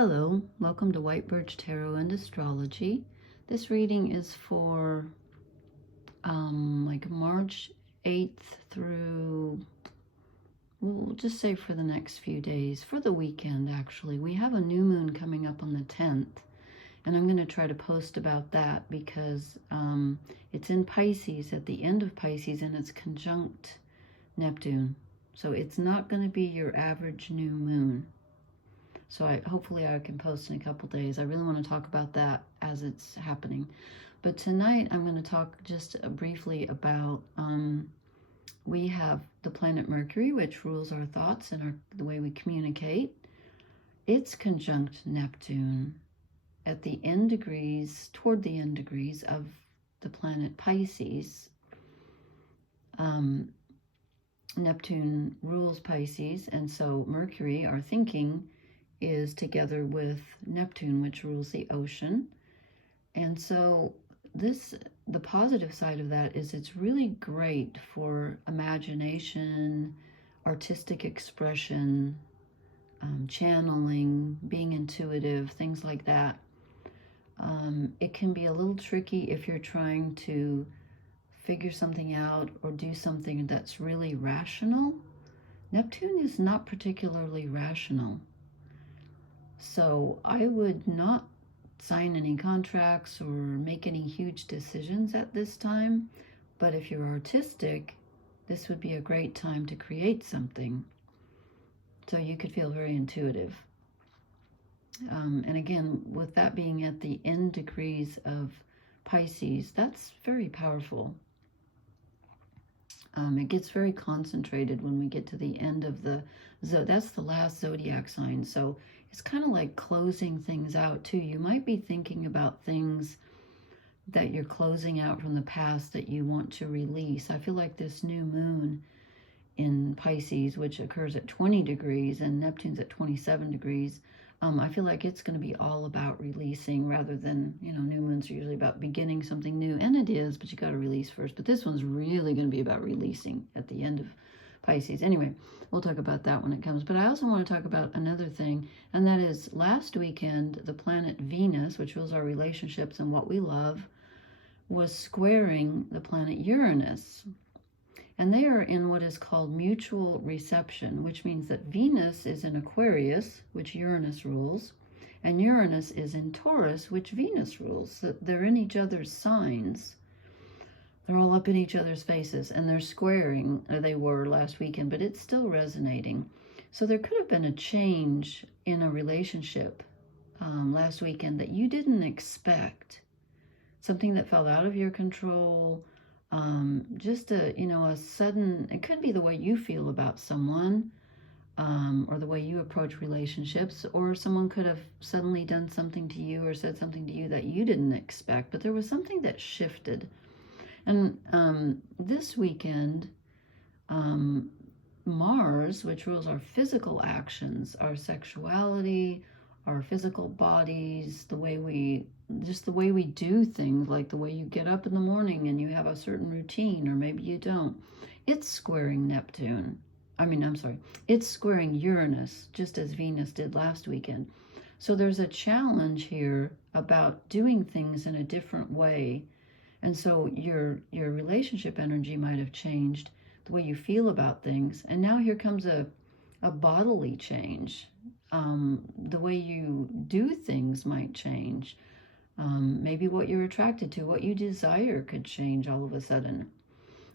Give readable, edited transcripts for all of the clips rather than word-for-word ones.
Hello, welcome to White Birch Tarot and Astrology. This reading is for like March 8th through, we'll just say for the next few days, for the weekend actually. We have a new moon coming up on the 10th, and I'm going to try to post about that because it's in Pisces, at the end of Pisces, and it's conjunct Neptune. So it's not going to be your average new moon. So hopefully I can post in a couple days. I really want to talk about that as it's happening. But tonight I'm going to talk just briefly about, we have the planet Mercury, which rules our thoughts and the way we communicate. It's conjunct Neptune at the end degrees, toward the end degrees of the planet Pisces. Neptune rules Pisces, and so Mercury, our thinking, is together with Neptune, which rules the ocean. And so the positive side of that is it's really great for imagination, artistic expression, channeling, being intuitive, things like that. It can be a little tricky if you're trying to figure something out or do something that's really rational. Neptune is not particularly rational. So I would not sign any contracts or make any huge decisions at this time. But if you're artistic, this would be a great time to create something. So you could feel very intuitive. And again, with that being at the end degrees of Pisces, that's very powerful. It gets very concentrated when we get to the end of that's the last zodiac sign. So it's kind of like closing things out too. You might be thinking about things that you're closing out from the past that you want to release. I feel like this new moon in Pisces, which occurs at 20 degrees and Neptune's at 27 degrees, I feel like it's going to be all about releasing rather than, new moons are usually about beginning something new. And it is, but you got to release first. But this one's really going to be about releasing at the end of Pisces. Anyway, we'll talk about that when it comes. But I also want to talk about another thing, and that is last weekend, the planet Venus, which rules our relationships and what we love, was squaring the planet Uranus. And they are in what is called mutual reception, which means that Venus is in Aquarius, which Uranus rules, and Uranus is in Taurus, which Venus rules. So they're in each other's signs. They're all up in each other's faces, and they're squaring. They were last weekend, but it's still resonating. So there could have been a change in a relationship last weekend that you didn't expect. Something that fell out of your control. Just a sudden, it could be the way you feel about someone, or the way you approach relationships, or someone could have suddenly done something to you or said something to you that you didn't expect, but there was something that shifted. And this weekend, Mars, which rules our physical actions, our sexuality, our physical bodies, the way we do things, like the way you get up in the morning and you have a certain routine, or maybe you don't. It's squaring Neptune. It's squaring Uranus, just as Venus did last weekend. So there's a challenge here about doing things in a different way. And so your relationship energy might have changed, the way you feel about things. And now here comes a bodily change. The way you do things might change. Maybe what you're attracted to, what you desire could change all of a sudden.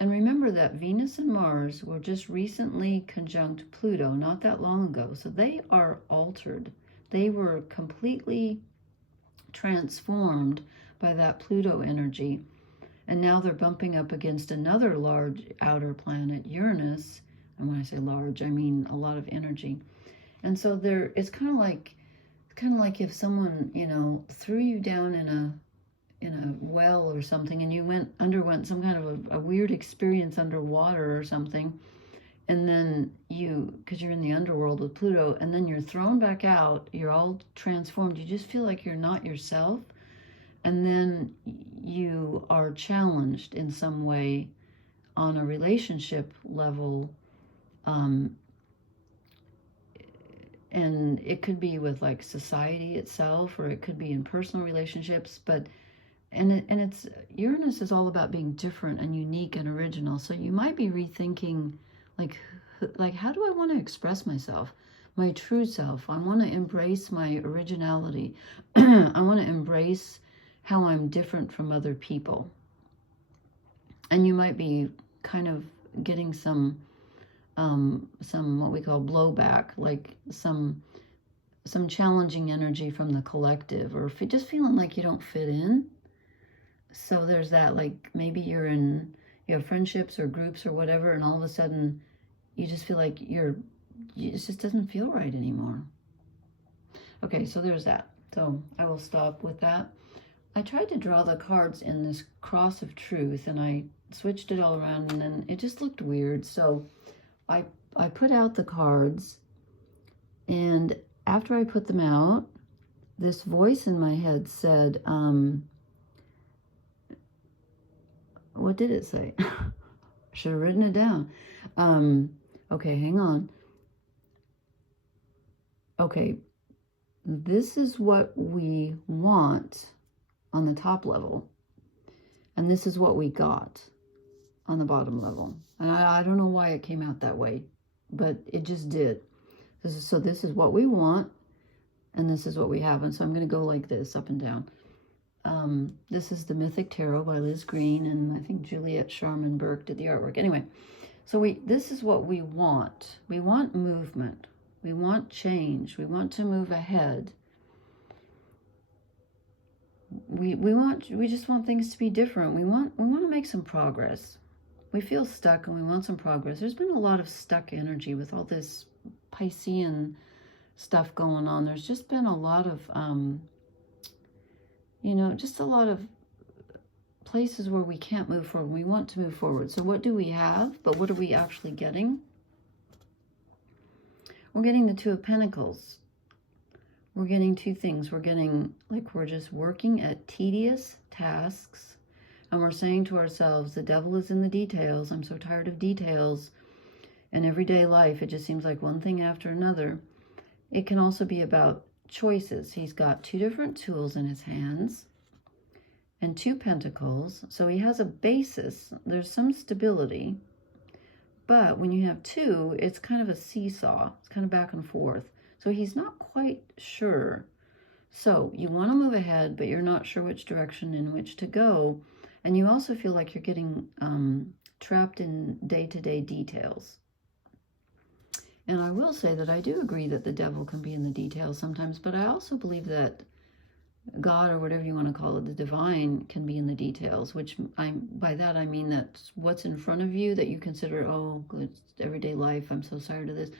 And remember that Venus and Mars were just recently conjunct Pluto not that long ago. So they are altered. They were completely transformed by that Pluto energy. And now they're bumping up against another large outer planet, Uranus. And when I say large, I mean a lot of energy. And so it's kind of like if someone, threw you down in a well or something, and you underwent some kind of a weird experience underwater or something, and then because you're in the underworld with Pluto, and then you're thrown back out, you're all transformed, you just feel like you're not yourself, and then you are challenged in some way on a relationship level, And it could be with like society itself, or it could be in personal relationships. But it's Uranus is all about being different and unique and original. So you might be rethinking, like how do I want to express myself, my true self? I want to embrace my originality. I want to embrace how I'm different from other people. And you might be kind of getting some what we call blowback, like some challenging energy from the collective, or just feeling like you don't fit in. So there's that, like maybe you have friendships or groups or whatever, and all of a sudden you just feel like it just doesn't feel right anymore. Okay, so there's that. So I will stop with that. I tried to draw the cards in this cross of truth, and I switched it all around, and then it just looked weird. So I put out the cards, and after I put them out, this voice in my head said, what did it say? Should have written it down. Okay, hang on. Okay, this is what we want on the top level, and this is what we got on the bottom level. And I don't know why it came out that way, but it just did. So this is what we want, and this is what we have. And so I'm going to go like this, up and down. This is the Mythic Tarot by Liz Green, and I think Juliet Sharman Burke did the artwork. Anyway, so this is what we want. We want movement. We want change. We want to move ahead. We just want things to be different. We want to make some progress. We feel stuck and we want some progress. There's been a lot of stuck energy with all this Piscean stuff going on. There's just been a lot of, just a lot of places where we can't move forward. We want to move forward. So what do we have? But what are we actually getting? We're getting the Two of Pentacles. We're getting two things. We're getting, like, we're just working at tedious tasks. And we're saying to ourselves, the devil is in the details. I'm so tired of details. In everyday life, it just seems like one thing after another. It can also be about choices. He's got two different tools in his hands and two pentacles. So he has a basis. There's some stability. But when you have two, it's kind of a seesaw. It's kind of back and forth. So he's not quite sure. So you want to move ahead, but you're not sure which direction in which to go. And you also feel like you're getting trapped in day-to-day details. And I will say that I do agree that the devil can be in the details sometimes, but I also believe that God, or whatever you want to call it, the divine, can be in the details, which by that I mean that what's in front of you that you consider, oh, it's everyday life, I'm so tired of this.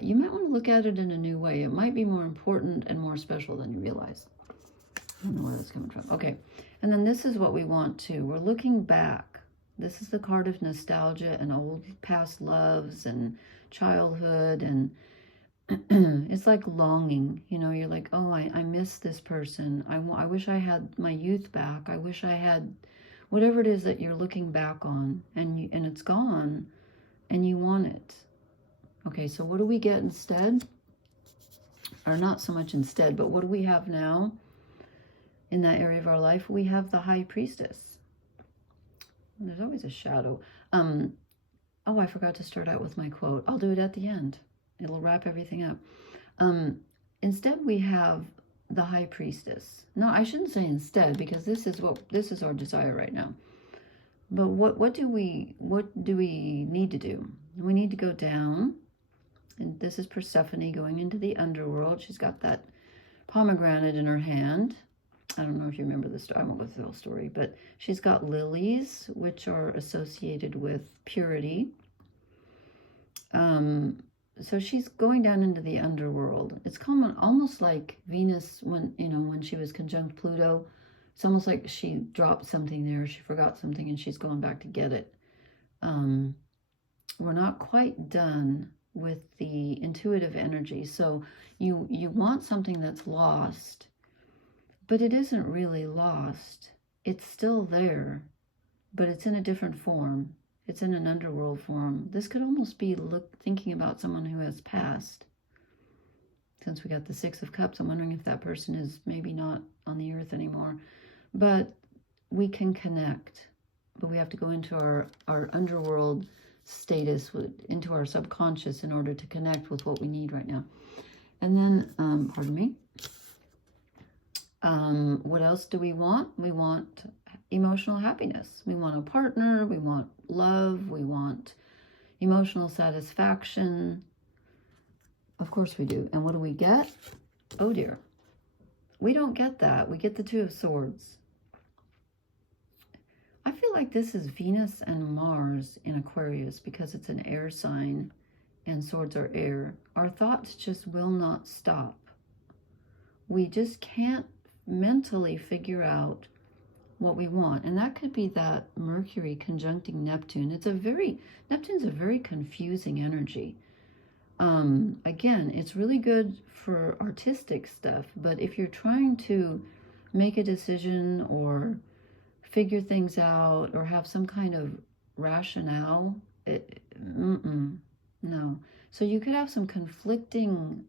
You might want to look at it in a new way. It might be more important and more special than you realize. I don't know where that's coming from. Okay, and then this is what we want too. We're looking back. This is the card of nostalgia and old past loves and childhood, and it's like longing. You're like, oh, I miss this person. I wish I had my youth back. I wish I had whatever it is that you're looking back on, and it's gone, and you want it. Okay, so what do we get instead? Or not so much instead, but what do we have now in that area of our life? We have the High Priestess. And there's always a shadow. Oh, I forgot to start out with my quote. I'll do it at the end. It'll wrap everything up. Instead, we have the High Priestess. No, I shouldn't say instead, because this is our desire right now. But what do we need to do? We need to go down. And this is Persephone going into the underworld. She's got that pomegranate in her hand. I don't know if you remember the story. I won't go through the whole story, but she's got lilies, which are associated with purity. So she's going down into the underworld. It's common, almost like Venus when she was conjunct Pluto. It's almost like she dropped something there. She forgot something, and she's going back to get it. We're not quite done with the intuitive energy. So you want something that's lost, but it isn't really lost. It's still there, but it's in a different form. It's in an underworld form. This could almost be thinking about someone who has passed. Since we got the Six of Cups, I'm wondering if that person is maybe not on the earth anymore. But we can connect. But we have to go into our underworld status, into our subconscious in order to connect with what we need right now. And then, pardon me, what else do we want? We want emotional happiness. We want a partner. We want love. We want emotional satisfaction. Of course we do. And what do we get? Oh dear. We don't get that. We get the Two of Swords. I feel like this is Venus and Mars in Aquarius because it's an air sign and swords are air. Our thoughts just will not stop. We just can't mentally figure out what we want. And that could be that Mercury conjuncting Neptune. Neptune's a very confusing energy. Again, it's really good for artistic stuff, but if you're trying to make a decision or figure things out or have some kind of rationale, no. So you could have some conflicting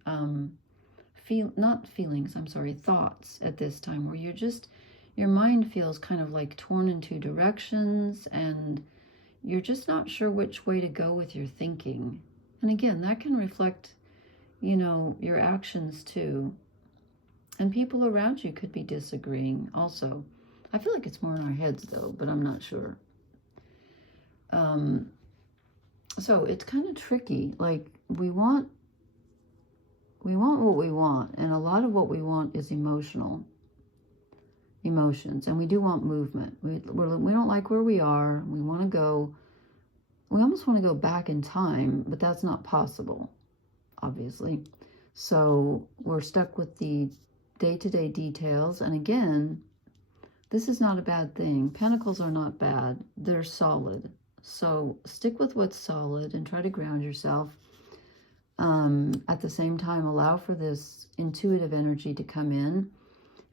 thoughts at this time, where your mind feels kind of like torn in two directions, and you're just not sure which way to go with your thinking. And again, that can reflect, your actions too. And people around you could be disagreeing also. I feel like it's more in our heads though, but I'm not sure. So it's kind of tricky. Like we want what we want, and a lot of what we want is emotions, and we do want movement. We don't like where we are. We want to go. We almost want to go back in time, but that's not possible, obviously. So we're stuck with the day-to-day details. And again, this is not a bad thing. Pentacles are not bad. They're solid. So stick with what's solid and try to ground yourself. At the same time, allow for this intuitive energy to come in,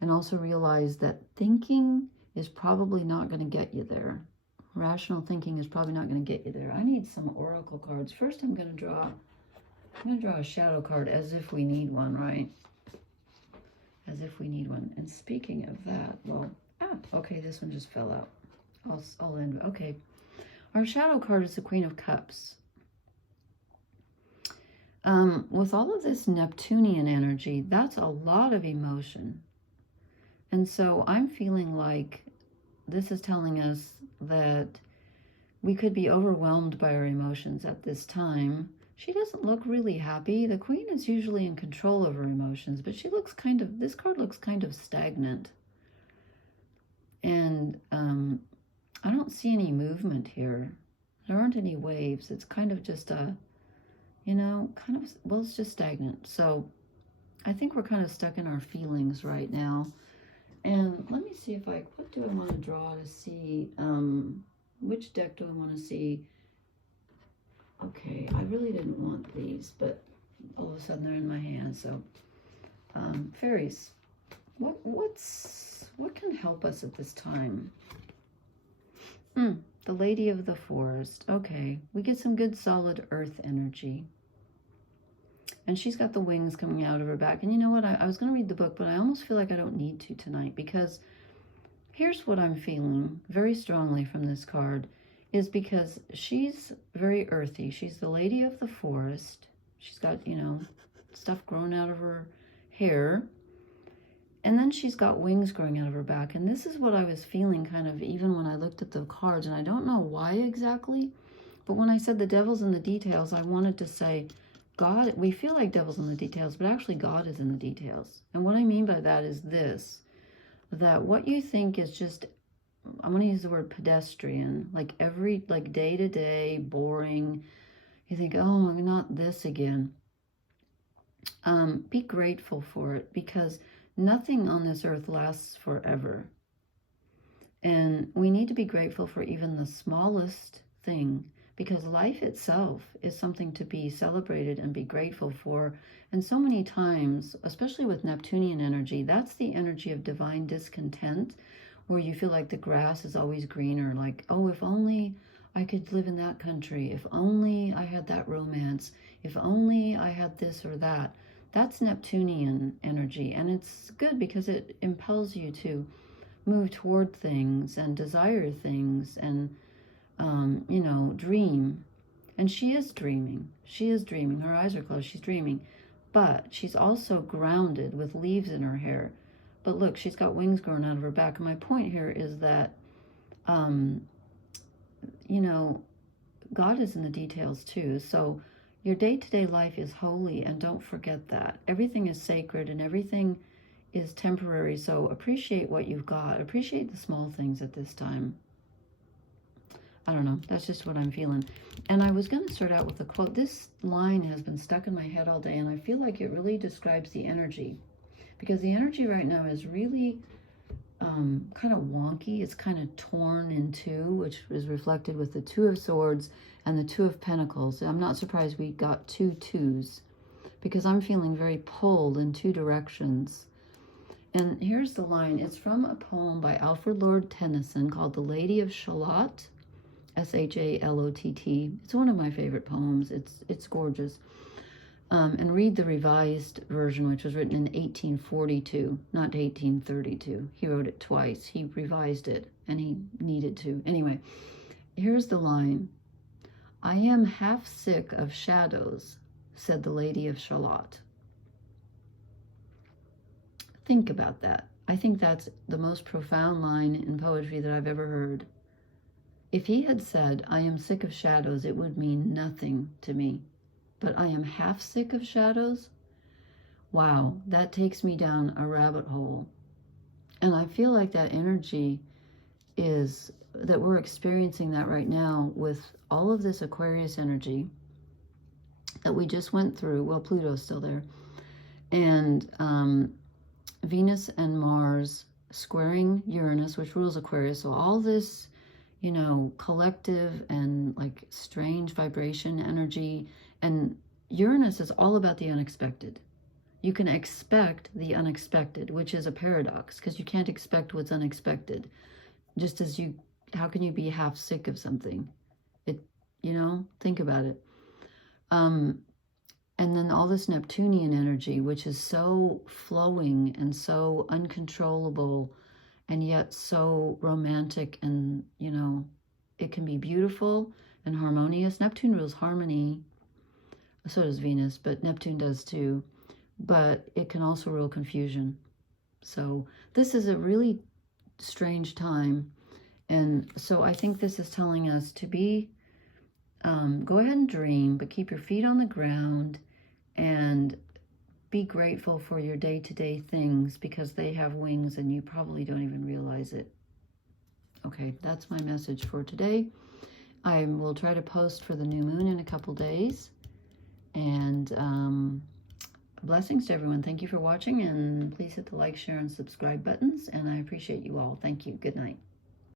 and also realize that thinking is probably not going to get you there. Rational thinking is probably not going to get you there. I need some oracle cards. First, I'm going to draw a shadow card, as if we need one, right? As if we need one. And speaking of that, okay, this one just fell out. I'll end. Okay. Our shadow card is the Queen of Cups. With all of this Neptunian energy, that's a lot of emotion. And so I'm feeling like this is telling us that we could be overwhelmed by our emotions at this time. She doesn't look really happy. The Queen is usually in control of her emotions, but this card looks kind of stagnant. And I don't see any movement here. There aren't any waves. It's kind of just it's just stagnant. So I think we're kind of stuck in our feelings right now. And let me see what do I want to draw to see, which deck do I want to see? Okay, I really didn't want these, but all of a sudden they're in my hand. So, fairies, what can help us at this time? The Lady of the Forest. Okay, we get some good solid earth energy. And she's got the wings coming out of her back. And you know what? I was going to read the book, but I almost feel like I don't need to tonight, because here's what I'm feeling very strongly from this card, is because she's very earthy. She's the Lady of the Forest. She's got, stuff growing out of her hair. And then she's got wings growing out of her back. And this is what I was feeling kind of even when I looked at the cards. And I don't know why exactly, but when I said the devil's in the details, I wanted to say, God, we feel like devil's in the details, but actually God is in the details. And what I mean by that is this, that what you think is just, I'm going to use the word pedestrian, like day to day, boring. You think, oh, not this again. Be grateful for it, because nothing on this earth lasts forever. And we need to be grateful for even the smallest thing, because life itself is something to be celebrated and be grateful for. And so many times, especially with Neptunian energy, that's the energy of divine discontent, where you feel like the grass is always greener, like, oh, if only I could live in that country, if only I had that romance, if only I had this or that. That's Neptunian energy, and it's good because it impels you to move toward things and desire things and, you know, dream. And she is dreaming. She is dreaming. Her eyes are closed. She's dreaming. But she's also grounded with leaves in her hair. But look, she's got wings growing out of her back. And my point here is that, you know, God is in the details too. So your day-to-day life is holy, and don't forget that. Everything is sacred and everything is temporary. So appreciate what you've got. Appreciate the small things at this time. I don't know. That's just what I'm feeling. And I was going to start out with a quote. This line has been stuck in my head all day, and I feel like it really describes the energy. Because the energy right now is really kind of wonky. It's kind of torn in two, which is reflected with the Two of Swords and the Two of Pentacles. I'm not surprised we got two twos, because I'm feeling very pulled in two directions. And here's the line. It's from a poem by Alfred Lord Tennyson called The Lady of Shalott. S-H-A-L-O-T-T. It's one of my favorite poems. It's gorgeous. And read the revised version, which was written in 1842, not 1832. He wrote it twice. He revised it, and he needed to. Anyway, here's the line. I am half sick of shadows, said the Lady of Shalott. Think about that. I think that's the most profound line in poetry that I've ever heard. If he had said, I am sick of shadows, it would mean nothing to me. But I am half sick of shadows? Wow, that takes me down a rabbit hole. And I feel like that energy is, that we're experiencing that right now with all of this Aquarius energy that we just went through. Well, Pluto's still there. And Venus and Mars squaring Uranus, which rules Aquarius. So all this, you know, collective and like strange vibration energy. And Uranus is all about the unexpected. You can expect the unexpected, which is a paradox, because you can't expect what's unexpected. Just as you, how can you be half sick of something? You know, think about it. And then all this Neptunian energy, which is so flowing and so uncontrollable, and yet so romantic, and, you know, it can be beautiful and harmonious. Neptune rules harmony. So does Venus, but Neptune does too. But it can also rule confusion. So this is a really strange time. And so I think this is telling us to be, go ahead and dream, but keep your feet on the ground and be grateful for your day-to-day things, because they have wings and you probably don't even realize it. Okay, that's my message for today. I will try to post for the new moon in a couple days. And blessings to everyone. Thank you for watching, and please hit the like, share, and subscribe buttons. And I appreciate you all. Thank you. Good night.